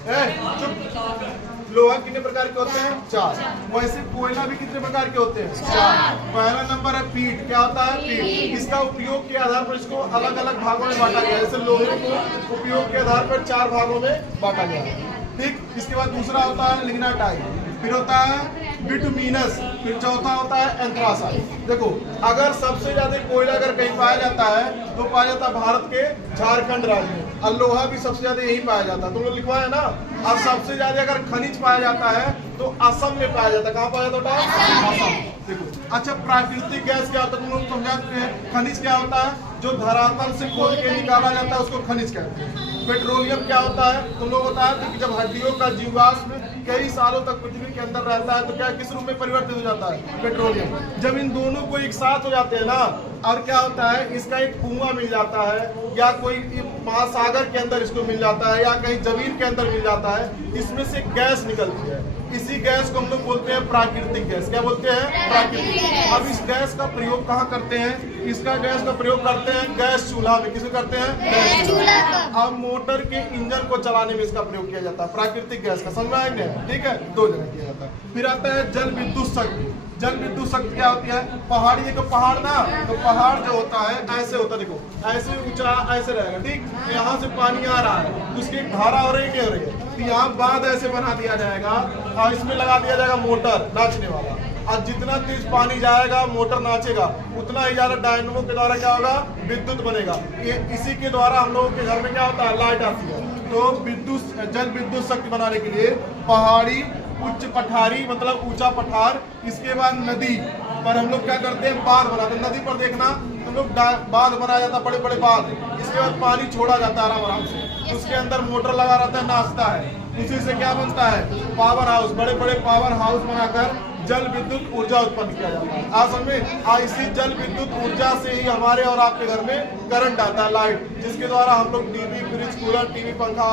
चुप। लोहा कितने प्रकार के होते हैं? 4। वैसे कोयला भी कितने प्रकार के होते हैं? 4। पहला नंबर है पीट। क्या होता है? पीट। इसका उपयोग के आधार पर इसको अलग अलग भागों में बांटा गया है। जैसे लोहे को उपयोग के आधार पर 4 भागों में बांटा गया है। ठीक। इसके बाद दूसरा होता है लिग्नाइट, फिर होता है बिटुमिनस, फिर चौथा होता है एंथ्रासाइट। देखो, अगर सबसे ज्यादा कोयला अगर कहीं पाया जाता है तो पाया जाता है भारत के झारखंड राज्य में, और लोहा भी सबसे ज्यादा यही पाया जाता है। तुम लोग लिखवाया ना। और सबसे ज्यादा अगर खनिज पाया जाता है तो असम में पाया जाता है। कहाँ पाया जाता है? असम। देखो, अच्छा, प्राकृतिक गैस क्या होता है? तुम लोग समझाते हैं। खनिज क्या होता है? जो धरातल से खोद के निकाला जाता है उसको खनिज कहते हैं। पेट्रोलियम क्या होता है? तुम लोग होता है कि जब हड्डियों का जीवाश्म कई सालों तक पृथ्वी के अंदर रहता है तो क्या किस रूप में परिवर्तित हो जाता है? पेट्रोलियम। जब इन दोनों को एक साथ हो जाते हैं ना, और क्या होता है, इसका एक कुआं मिल जाता है या कोई महासागर के अंदर इसको मिल जाता है या कहीं जमीन के अंदर मिल जाता है, इसमें से गैस निकलती है। इसी गैस को हम लोग बोलते हैं प्राकृतिक गैस। क्या बोलते हैं? प्राकृतिक। अब इस गैस का प्रयोग कहाँ करते हैं? इसका गैस का प्रयोग करते हैं गैस चूल्हा में। किसमें करते हैं? गैस चूल्हा। अब मोटर के इंजन को चलाने में इसका प्रयोग किया जाता है, प्राकृतिक गैस का। समझ आएंगे? ठीक है, 2 जगह किया जाता है। फिर आता है जल विद्युत शक्ति। जल विद्युत शक्ति क्या होती है? पहाड़ी, देखो पहाड़ ना, तो पहाड़ जो होता है ऐसे होता है। देखो, ऐसे ऊंचा ऐसे रहेगा। ठीक। तो यहाँ से पानी आ रहा है तो उसकी धारा हो रही है, क्या हो रही है? तो यहाँ बांध ऐसे बना दिया जाएगा और इसमें लगा दिया जाएगा मोटर नाचने वाला। और जितना तेज पानी जाएगा मोटर नाचेगा, उतना ही ज्यादा डायनेमो के द्वारा क्या होगा? विद्युत बनेगा। ये इसी के द्वारा हम लोगों के घर में क्या होता है? लाइट आती है। तो विद्युत, जल विद्युत शक्ति बनाने के लिए पहाड़ी, उच्च पठारी मतलब ऊंचा पठार, इसके बाद नदी पर हम लोग क्या करते हैं? बांध बनाते हैं। नदी पर देखना हम लोग बांध बनाया जाता है, बड़े बड़े बांध। इसके बाद पानी छोड़ा जाता है आराम आराम से, उसके अंदर मोटर लगा रहता है, नाचता है। उसी से क्या बनता है? Power house. बड़े बड़े पावर हाउस बनाकर जल विद्युत ऊर्जा उत्पन्न किया जाता है। आज समझे? इसी जल विद्युत ऊर्जा से ही हमारे और आपके घर में करंट आता है, लाइट, जिसके द्वारा हम लोग टीवी, फ्रिज, कूलर, टीवी, पंखा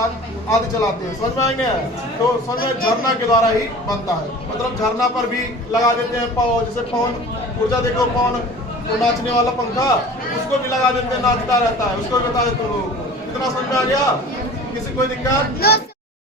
आदि चलाते हैं। समझ में आएंगे? तो समझ में, झरना के द्वारा ही बनता है। मतलब झरना पर भी लगा देते हैं पावर, जैसे पवन ऊर्जा। देखो पवन तो नाचने वाला पंखा, उसको भी लगा देते हैं, नाचता रहता है। उसको भी बता देते हैं लोगों को। इतना समझ में आ गया? किसी कोई दिक्कत?